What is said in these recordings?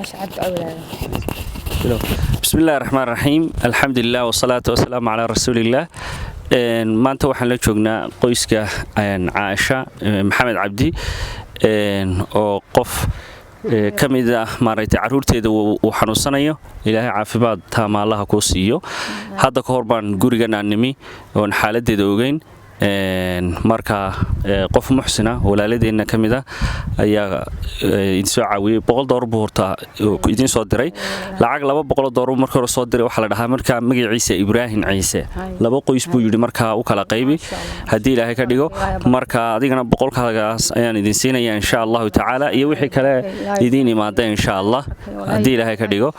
أشعد أولاده. بسم الله الرحمن الرحيم الحمد لله والصلاة والسلام على رسول الله. maanta waxaan la joognaa qoyska Caasha Maxamed Cabdi oo qof kamid ah maaragtay caruurteeda uu xanuunsanayo ilaahay caafimaad taama Allah ku siiyo hadda ka hor baan gurigan aan nimi oo xaaladeeda ogeyn marka qof muxsina walaaladeena kamid ah ayaa idin soo caawiyay $100 buu horta idin soo diray lacag $200 markii hore soo diray waxa la dhahaa marka magaciisa Ibrahim Ciise laba qoys buu yiri marka u kala qaybi hadii ilaahay ka dhigo marka adigana $100kaas ayaan idin siinayaa insha Allah taala iyo wixii kale idin imaada insha Allah hadii ilaahay ka dhigo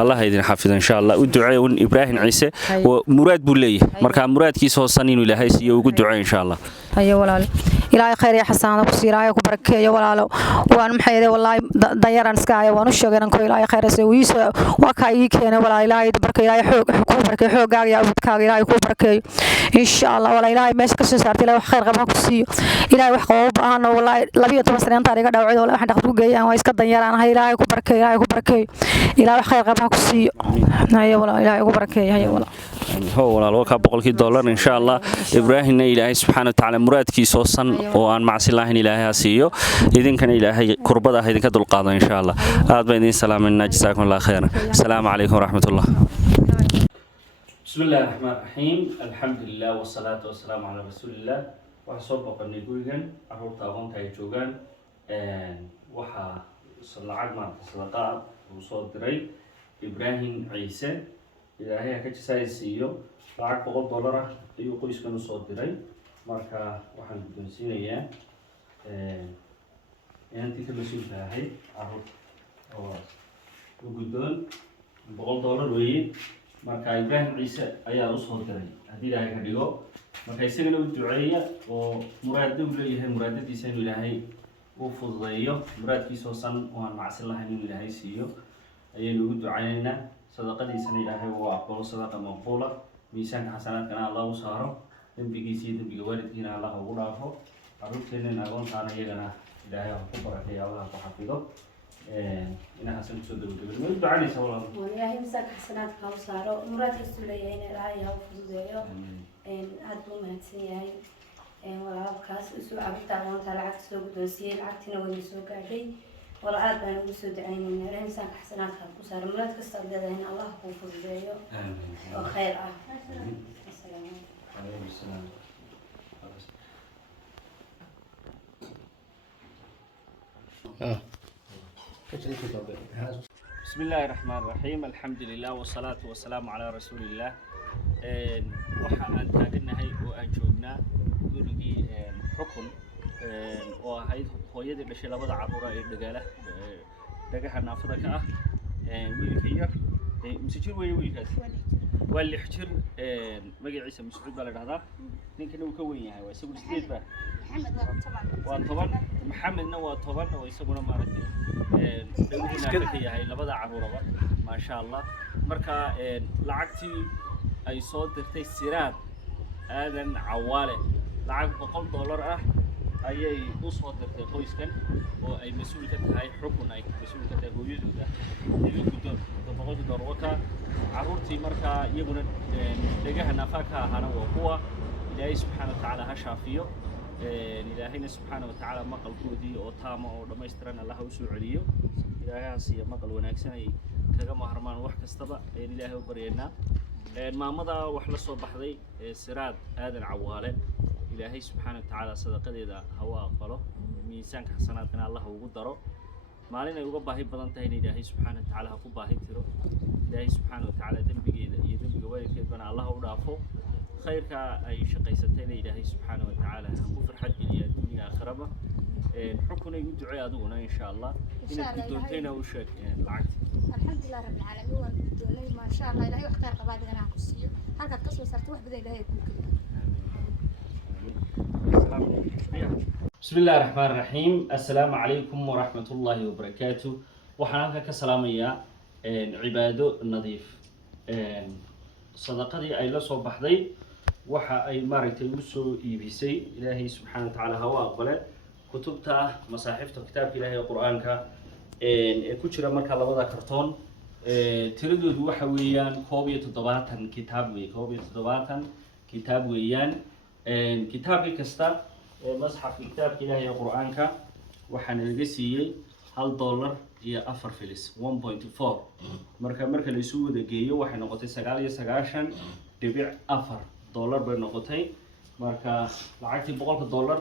Allah idin xafido insha Allah u duceeyo Ibrahim Ciise muraad buu leeyahay marka muraadkiisa hoosan inuu ilaahay iyo ugu ducay insha Allah ayo walaal ilaahay khayr iyo xasanaad ku siiraayo ku barakeeyo walaalo waan maxay wallahi dayaran iskaayo waan u sheeganan ko ilaahay khayr iyo wiisa waa ka ii keenay walaal ilaahay barka ilaahay xoog ku barakeeyo xoogaaga iyo abadkaaga ilaahay ku barakeeyo insha Allah walaal ilaahay meesha ka soo saartay ilaahay wax khayr qaba ku siiyo ilaahay wax qabo baahan wallahi 12 sano inta iga dhawcay walaal waxaan dhaqdu geeyaan waa iska danyaraan ilaahay ku barakeeyo ilaahay ku barakeeyo ilaahay wax khayr qaba ku siiyo ayo walaal ilaahay ku barakeeyo ayo walaal هو ولا لو $100 إن شاء الله إبراهيم إلهي سبحانه وتعالى مراد كي صوصا وأن مع الله إلهي سيو إذن كان إلهي كربة هذه كدل القاضي إن شاء الله هذا بيني سلام الناس جزاكم الله خيرا السلام عليكم ورحمة الله بسم الله الرحمن الرحيم الحمد لله والصلاة والسلام على رسول الله وحصوب قني جوجن أروح تاون تاي جوجن وحا صلى عدم صدقاء وصوت دري إبراهيم عيسى ilaahay ka jisaysiyo lacag $100 ayuu qoyskan u soo diray marka waxaan guddoonsiinayaa intii ka soo baahay carruur oo u guddoon $100 weeye marka Ibrahim Ciise ayaa u soo diray hadii ilaahay ka dhigo marka isagana u duceeya oo muraad uu leeyahay muraadadiisa inuu ilaahay u fududeeyo muraadkiisa oo san oo aan macsi lahayn inuu ilaahay siiyo ayaynu ugu ducaynaynaa صدقتي سنة إلهي وأقبل صدقة مقبولة ميزان حسنات كنا الله وسهره دنبيجي سيد دنبيجي والدينا الله وقرافه عروتنا نقول أنا يجنا إلهي وكبرك يا الله وحفظه إن حسن تصدق وتقول ما دعاني سوالله والله مسك حسنات كم صاروا مرات السلية هنا إلهي وفضله إن هدو من سياي ولا بكاس سوء عبد الله تعالى عكس سوق دوسية عكتنا ونسوق عليه ولا عاد أنا بسود عيني لا إنسان حسنات كوسار مرات كسر هنا الله يحفظ ذيه وخير السلام عليكم السلام بسم الله الرحمن الرحيم الحمد لله والصلاة والسلام على رسول الله وحنا تاجنا هاي وأنجودنا قولي حكم وهاي hooyadii dhashay labada caruur ee dhagaha naafada ka ah wiilkiya مسجل وين ويلكاس واللي حجر magaciisa مسعود baa la dhahdaa ninkana uu ka weyn yahay waa isagu sideed ba محمد waa 10 محمدna waa 10 oo isaguna maaragtay dhawrina ka yahay labada caruuraba ma sha Allah marka lacagtii ay soo dirtay siraad aadan cawaale lacag $100 ah ayay u soo dirtay qoyskan oo ay mas'uul ka tahay xukun ay mas'uul ka tahay hooyadooda iyo guddoon $100 waka caruurtii marka iyaguna dhagaha naafaka ahana waa kuwa ilaahay subhanahu wa ta'ala ha shaafiyo ilaahayna subhanahu wa ta'ala maqalkoodii oo taama oo dhameystiran Allah u soo celiyo ilaahaas iyo maqal wanaagsan ay kaga maarmaan wax kastaba ay ilaahay u bareynaa maamada wax la soo baxday siraad aadan cawaale إلهي سبحانه وتعالى صدقة إذا هو أقبله ميزان حسناتنا الله وقدره ما علينا يوقف باهي بدن تهني إلهي سبحانه وتعالى هو باهي ترو إلهي سبحانه وتعالى دنبجي يدنبجي وارد كذبنا الله ورافه خير كأي شقي ستين إلهي سبحانه وتعالى هو فرحة جديدة الدنيا آخرة حكنا يدعي أدونا إن شاء الله إن بدونتنا وشك العكس الحمد لله رب العالمين وبدوني ما شاء الله إلهي واختار قبائلنا نعكسيه هذا قصة صارت واحد بدأ إلهي يكون كذا بسم الله الرحمن الرحيم السلام عليكم ورحمة الله وبركاته وحنا كسلام يا عباده النظيف صدقتي أي لا صبح ذي وحا أي مرتي وسو إيبسي إلهي سبحانه وتعالى هو أقبله كتبته مصاحفته كتاب إلهي القرآن ku jira marka labada kartoon tiradoodu waxa weeyaan 71 kitaab weey 71 kitaab weeyaan kitaab kasta masxaf kitaabka Ilaahay ee Quraanka waxaan laga siiyay $1 iyo 4 filis 1.4 marka la isu wada geeyo waxay noqotay 99.4 $, bay noqotay marka lacagtii $100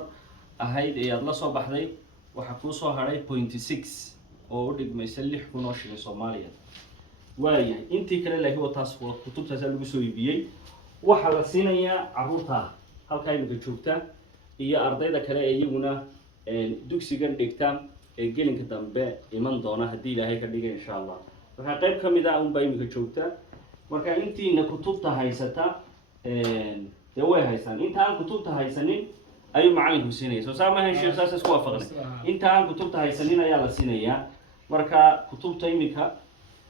ahayd ee aad la soo baxday waxa ku soo haray 0.6 oo u dhigmaysa 6,000 oo shilin Soomaaliyeed waayahay intii kale laakiin wataas kutubtaas lagu soo iibiyay waxa la siinayaa carruurta halka ay joogta iyo ardayda kale ee iyaguna dugsigan dhigtaan ee gelinka dambe iman doona hadii Ilaahay ka dhigay insha Allah waxa qayb kamid ah un bay joogta marka intiina kutubta haysata de way haysan inta aan kutubta haysanin ayuu macallinku siinaya soo saamahan sheekh saas isku waafaqnay inta aan kutubta haysanin ayaa la siinayaa marka kutubta imika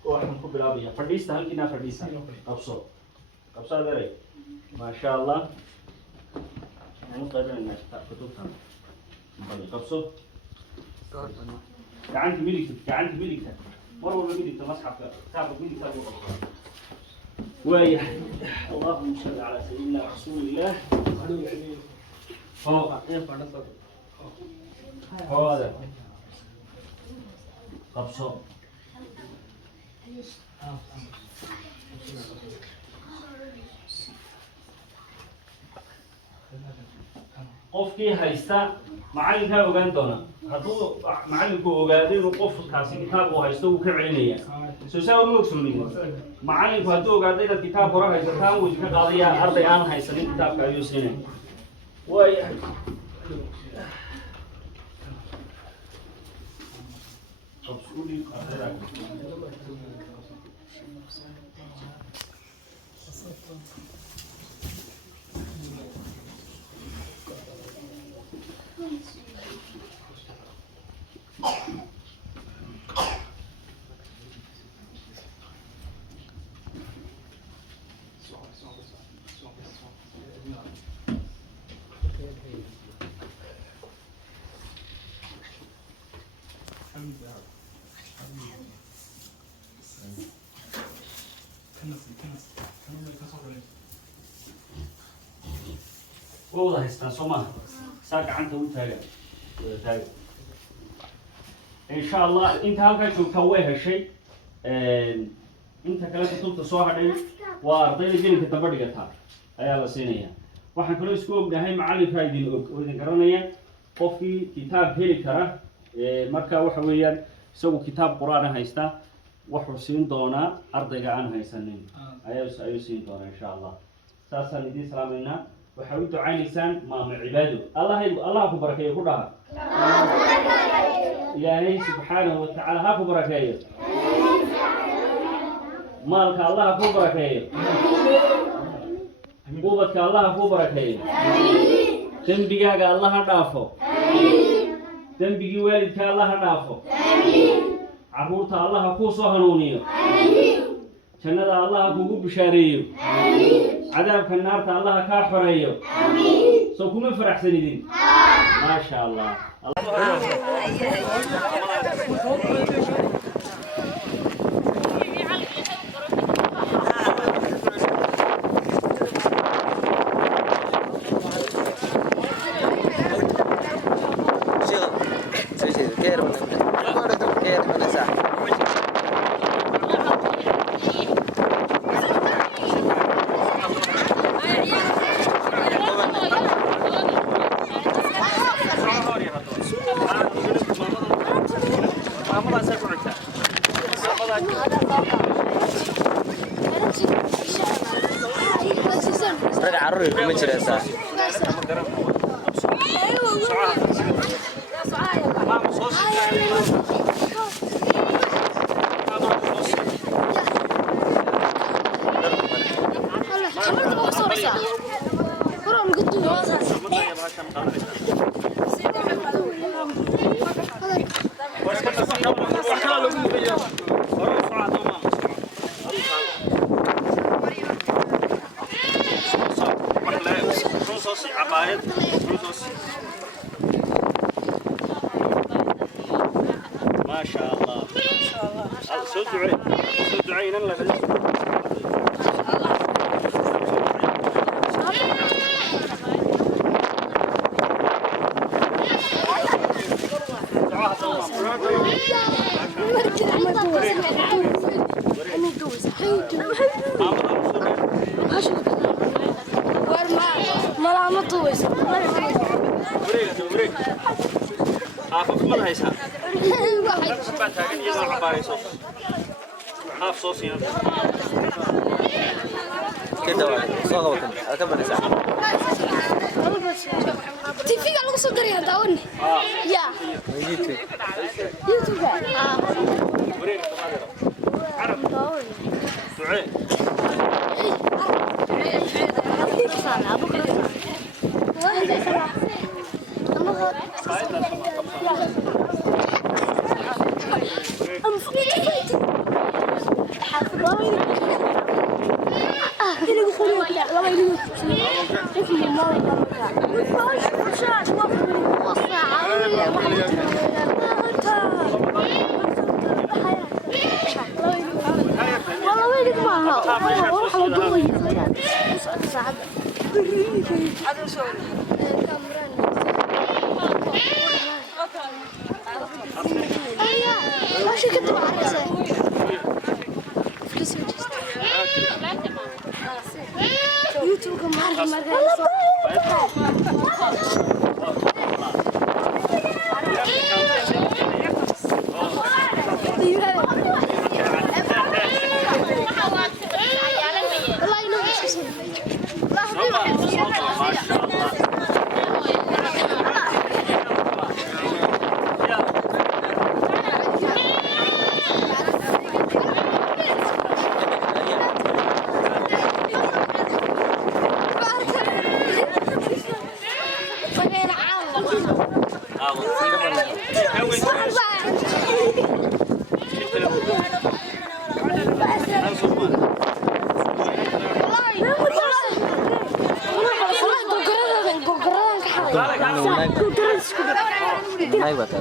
waxaan ku bilaabaya fadhiista halkiina fadhiista qabso adeeray ma sha Allah aan qaybinayna kutubta qabso gacanti midigta mar walba midigta masxafka kitaabka midigta lagu qabto ويا اللهم صل على سيدنا رسول الله هذا قبصه qofkii haysta macallinka ogaan doona hadduu macallinku ogaado inuu qofkaasi kitaab uu haysto uu ka celinaya soo saa uma ogsoonid macallinku hadduu ogaado inaad kitaab hore haysataan wuu ka qaadayaa arday aan haysanin kitaabka ayuu siinaya waayahay ووضع هستان سوما ساق عنده وتاجا إن شاء الله أنت هالك شو كويه هالشيء أنت كلام تطلب تصوهر وأرضي الجن كتبر جتها أيها السنية وحن كل أسبوع نهاي معلم فايدين وإذا قرنايا قفي كتاب هيك ترى مركا وحويا سو كتاب قرآن هيستا وحسين دونا أرضي عن هيسنين أيها سين دونا إن شاء الله ساسا ندي سلامنا وحاولت عين لسان ما من عباده الله كبركة يقولها إلهي سبحانه وتعالى ها كبركة مالك الله كبركة قوتك الله كبركة ذنبك الله نافو ذنبك والدك الله نافو عبورت الله كوسو هنونيو جنة الله كوكو بشاريو عذابك النار الله كافريو سو كم فرح سنين ما شاء الله ما جرى صح ما شاء الله كده صغوة أكمل ساعة تيفي قالوا صدري هذا وني يا يوتيوب يوتيوب كمان ناي بتاعي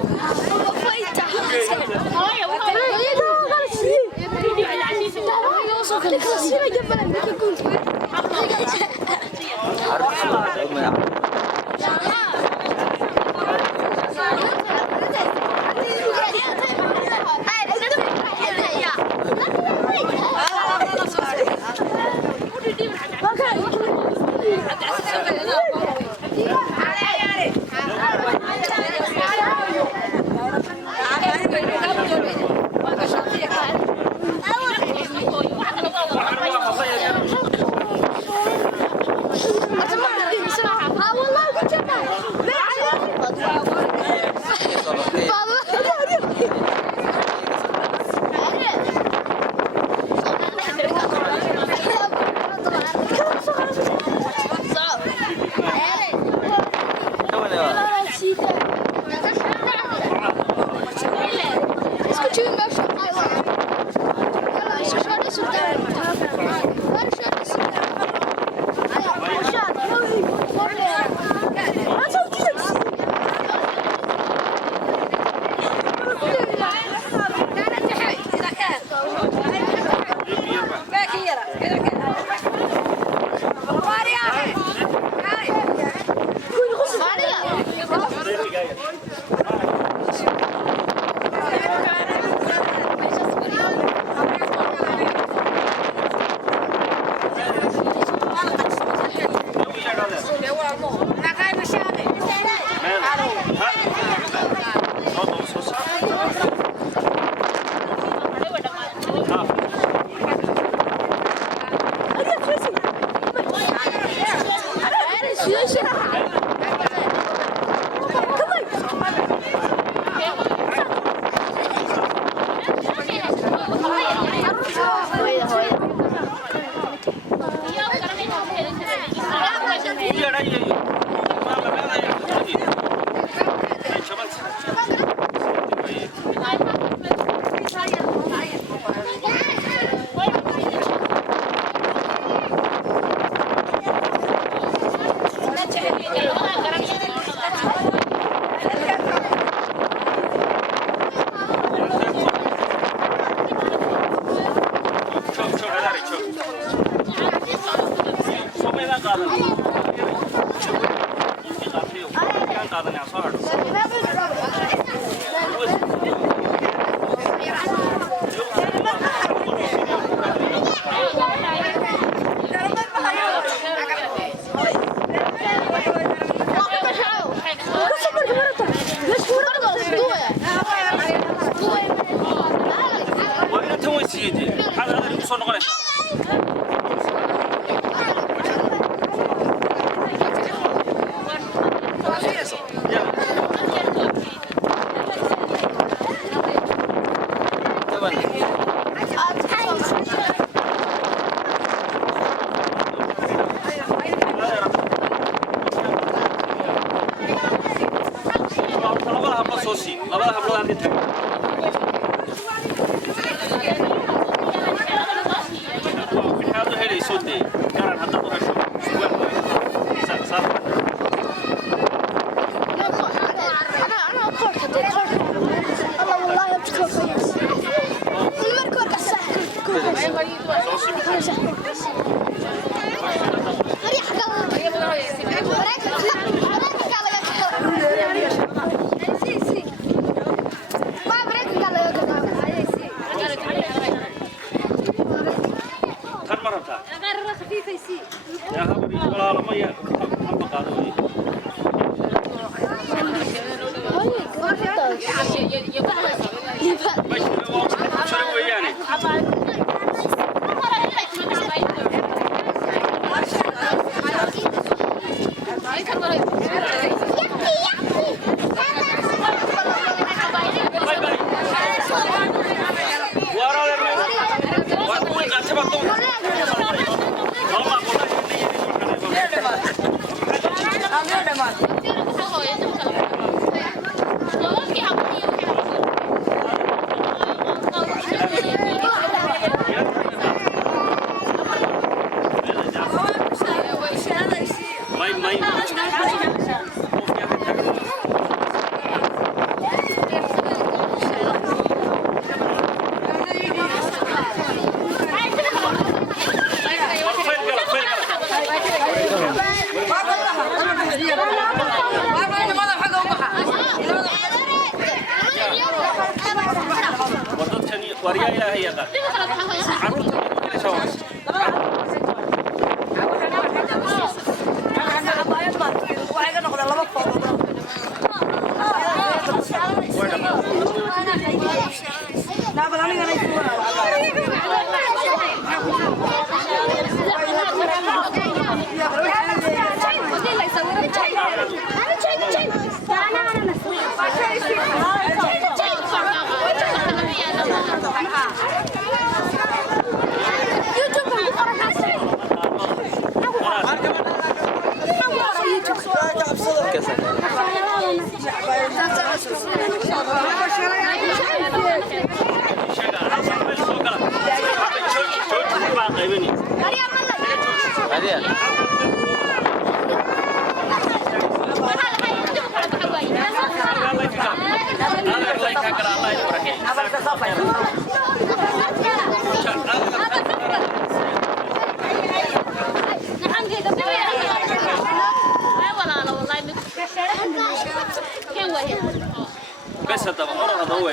بس هذا أنا هذا هو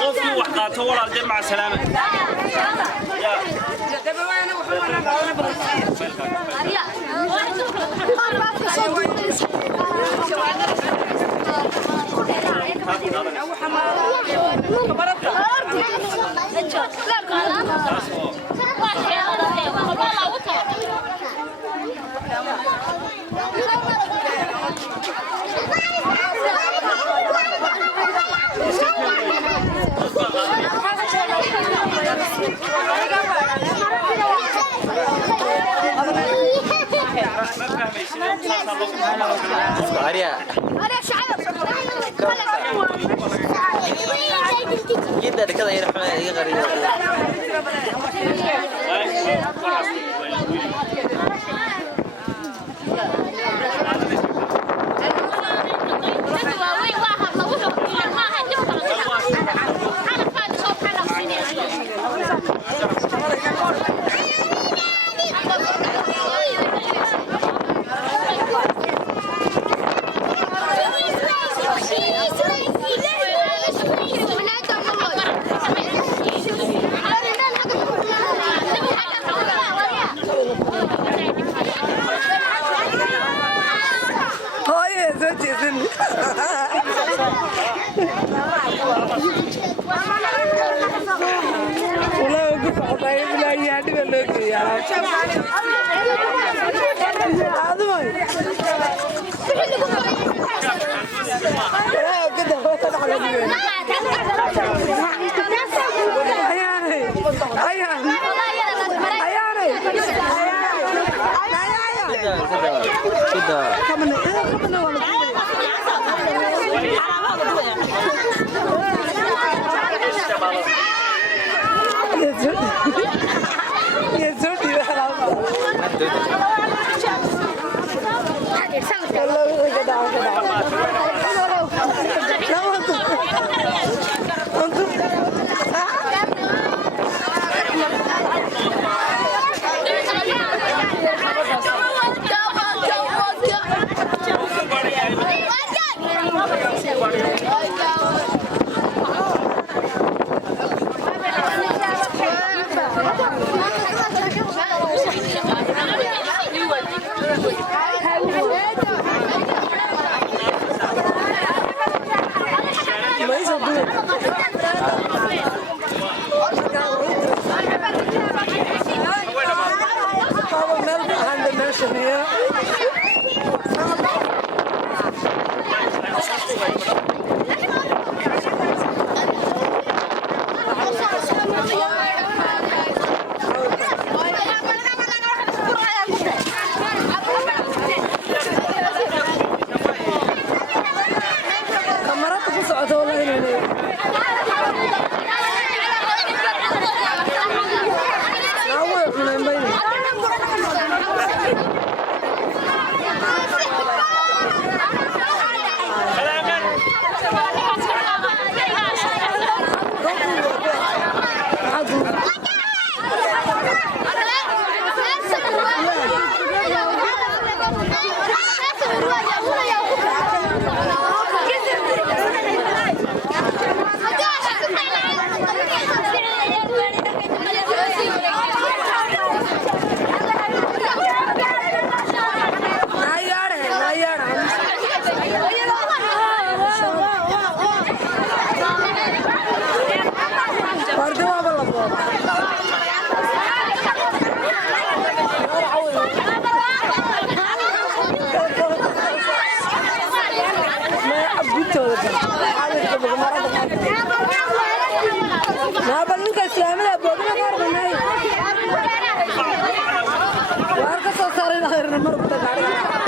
قفوا وحقاته ولا الجمع مع السلامة Arya. جدا كذا يرحم يغري. Warga soo saaray